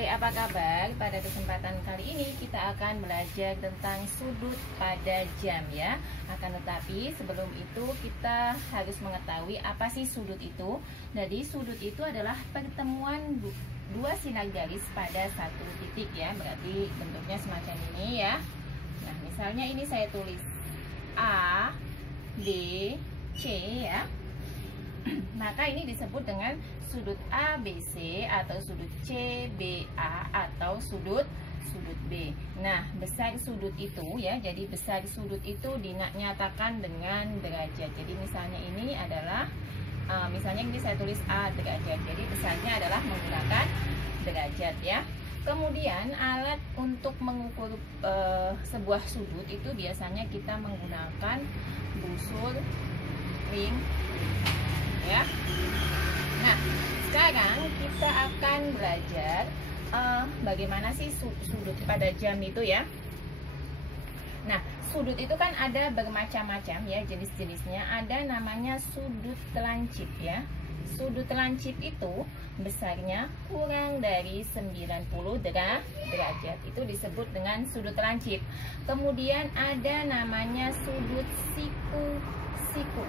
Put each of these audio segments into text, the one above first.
Hai, apa kabar? Pada kesempatan kali ini kita akan belajar tentang sudut pada jam ya. Akan tetapi sebelum itu kita harus mengetahui apa sih sudut itu. Jadi sudut itu adalah pertemuan dua sinar garis pada satu titik ya. Berarti bentuknya semacam ini ya. Nah, misalnya ini saya tulis A, B, C ya. Maka ini disebut dengan sudut ABC atau sudut CBA atau sudut B. Nah, besar sudut itu ya, jadi besar sudut itu dinyatakan dengan derajat. Jadi misalnya ini adalah misalnya ini saya tulis A derajat. Jadi besarnya adalah menggunakan derajat ya. Kemudian alat untuk mengukur sebuah sudut itu biasanya kita menggunakan busur, ring ya. Nah, sekarang kita akan belajar bagaimana sih sudut pada jam itu ya. Nah, sudut itu kan ada bermacam-macam ya jenis-jenisnya. Ada namanya sudut telancip ya. Sudut telancip itu besarnya kurang dari 90 derajat. Itu disebut dengan sudut telancip. Kemudian ada namanya sudut siku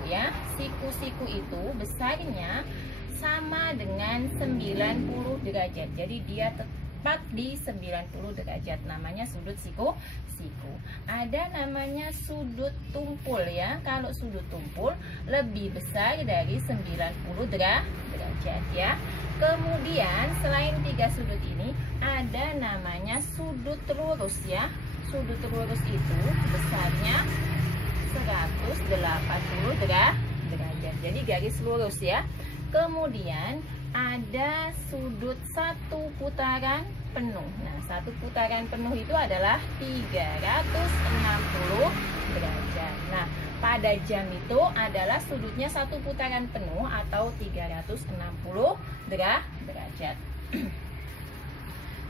ya. Siku itu besarnya sama dengan 90 derajat. Jadi dia tepat di 90 derajat. Namanya sudut siku. Ada namanya sudut tumpul ya. Kalau sudut tumpul lebih besar dari 90 derajat ya. Kemudian selain tiga sudut ini ada namanya sudut lurus ya. Sudut lurus itu besarnya 180 derajat. Jadi garis lurus ya. Kemudian ada sudut satu putaran penuh. Nah, satu putaran penuh itu adalah 360 derajat. Nah, pada jam itu adalah sudutnya satu putaran penuh atau 360 derajat.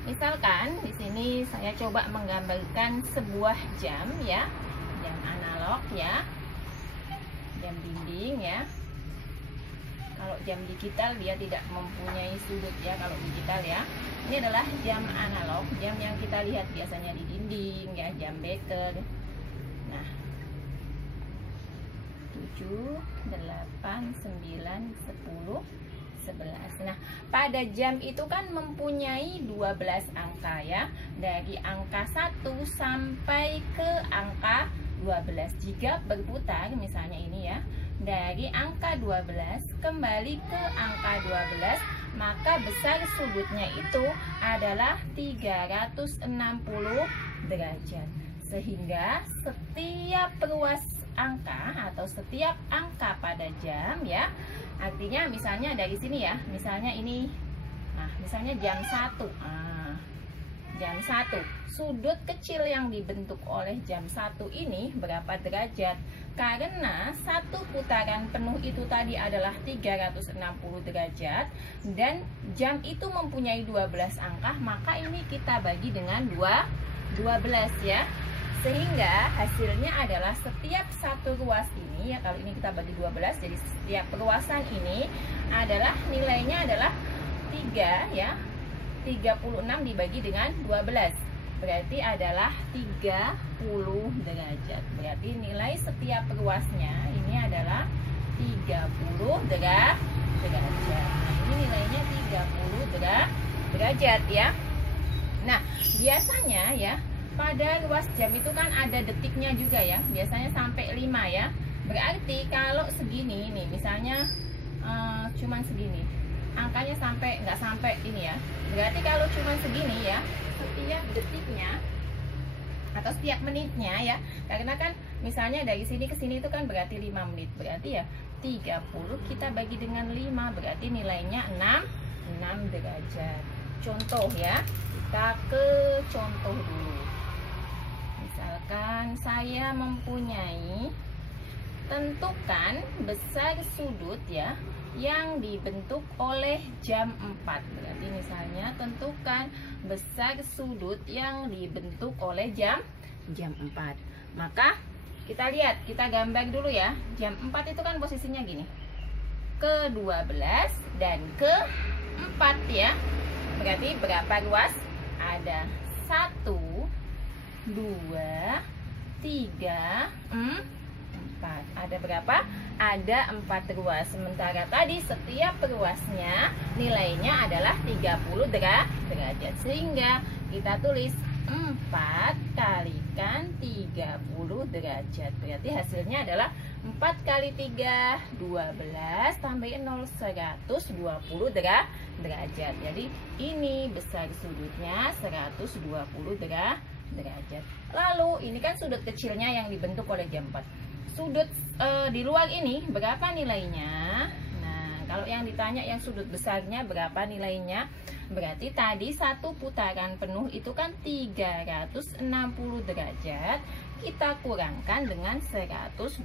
Misalkan di sini saya coba menggambarkan sebuah jam ya. Jam analog ya. Jam dinding ya. Kalau jam digital dia tidak mempunyai sudut ya, kalau digital ya. Ini adalah jam analog, jam yang kita lihat biasanya di dinding ya, jam beker. Nah, 7, 8, 9, 10, 11. Nah, pada jam itu kan mempunyai 12 angka ya. Dari angka 1 sampai ke angka 12. Jika berputar misalnya ini ya, dari angka 12 kembali ke angka 12, maka besar sudutnya itu adalah 360 derajat. Sehingga setiap ruas angka atau setiap angka pada jam ya, artinya misalnya dari sini ya, misalnya ini, nah misalnya jam 1. Jam 1, sudut kecil yang dibentuk oleh jam 1 ini berapa derajat? Karena satu putaran penuh itu tadi adalah 360 derajat dan jam itu mempunyai 12 angka, maka ini kita bagi dengan 12 ya. Sehingga hasilnya adalah setiap satu ruas ini ya, kalau ini kita bagi 12, jadi setiap perluasan ini adalah nilainya adalah 3 ya. 36 dibagi dengan 12 berarti adalah 30 derajat. Berarti nilai setiap ruasnya ini adalah 30 derajat. Nah, ini nilainya 30 derajat ya. Nah, biasanya ya pada ruas jam itu kan ada detiknya juga ya. Biasanya sampai 5 ya. Berarti kalau segini nih misalnya cuman segini, angkanya nggak sampai ini ya. Berarti kalau cuma segini ya, setiap detiknya atau setiap menitnya ya, karena kan misalnya dari sini ke sini itu kan berarti 5 menit. Berarti ya 30 kita bagi dengan 5 berarti nilainya 6 derajat. Contoh ya, kita ke contoh dulu. Misalkan saya mempunyai, tentukan besar sudut ya yang dibentuk oleh jam 4. Berarti misalnya tentukan besar sudut yang dibentuk oleh jam 4. Maka kita lihat, kita gambar dulu ya. Jam 4 itu kan posisinya gini. Ke 12 dan ke 4 ya. Berarti berapa ruas? Ada 1, 2, 3, 4. Ada berapa? Ada 4 ruas. Sementara tadi setiap ruasnya nilainya adalah 30 derajat. Sehingga kita tulis 4 kalikan 30 derajat. Berarti hasilnya adalah 4 kali 3, 12, tambahin 0, 120 derajat. Jadi ini besar sudutnya 120 derajat. Lalu ini kan sudut kecilnya yang dibentuk oleh jam 4. Sudut di luar ini berapa nilainya? Nah, kalau yang ditanya yang sudut besarnya berapa nilainya? Berarti tadi satu putaran penuh itu kan 360 derajat. Kita kurangkan dengan 120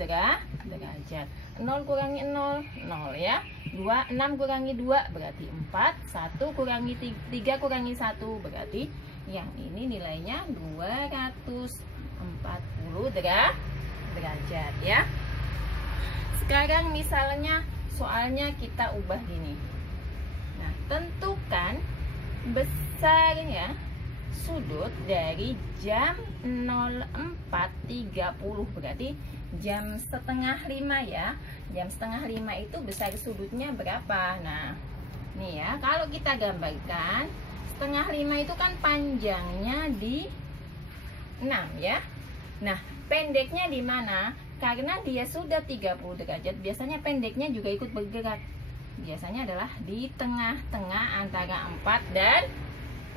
derajat. 0 kurangi 0, 0 ya. 6 kurangi 2 berarti 4. 1 kurangi 3 kurangi 1 berarti yang ini nilainya 240 derajat ya. Sekarang misalnya soalnya kita ubah gini. Nah, tentukan besarnya sudut dari jam 04.30 berarti jam setengah 5 ya. Jam setengah 5 itu besar sudutnya berapa? Nah, nih ya, kalau kita gambarkan setengah 5 itu kan panjangnya di 6 ya. Nah, pendeknya di mana? Karena dia sudah 30 derajat, biasanya pendeknya juga ikut bergerak. Biasanya adalah di tengah-tengah antara 4 dan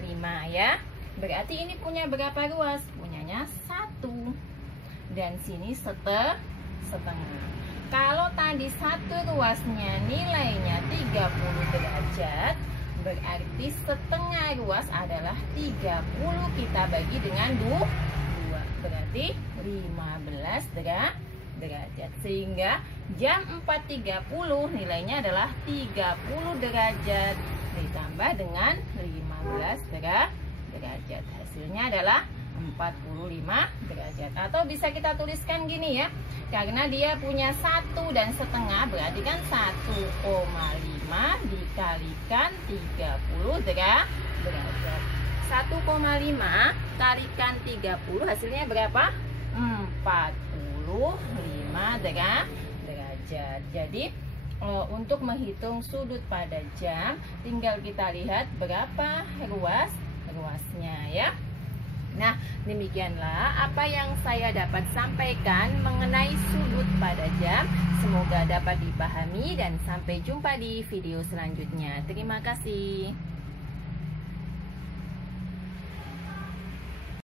5 ya. Berarti ini punya berapa ruas? Punyanya 1. Dan sini setengah. Kalau tadi satu ruasnya nilainya 30 derajat, berarti setengah ruas adalah 30 kita bagi dengan 2. Berarti 15 derajat. Sehingga jam 4.30 nilainya adalah 30 derajat ditambah dengan 15 derajat. Hasilnya adalah 45 derajat. Atau bisa kita tuliskan gini ya. Karena dia punya 1 dan setengah, berarti kan 1,5 dikalikan 30 derajat. 1,5 kalikan 30 hasilnya berapa? 45 derajat. Jadi untuk menghitung sudut pada jam tinggal kita lihat berapa ruasnya ya. Nah, demikianlah apa yang saya dapat sampaikan mengenai sudut pada jam. Semoga dapat dipahami dan sampai jumpa di video selanjutnya. Terima kasih.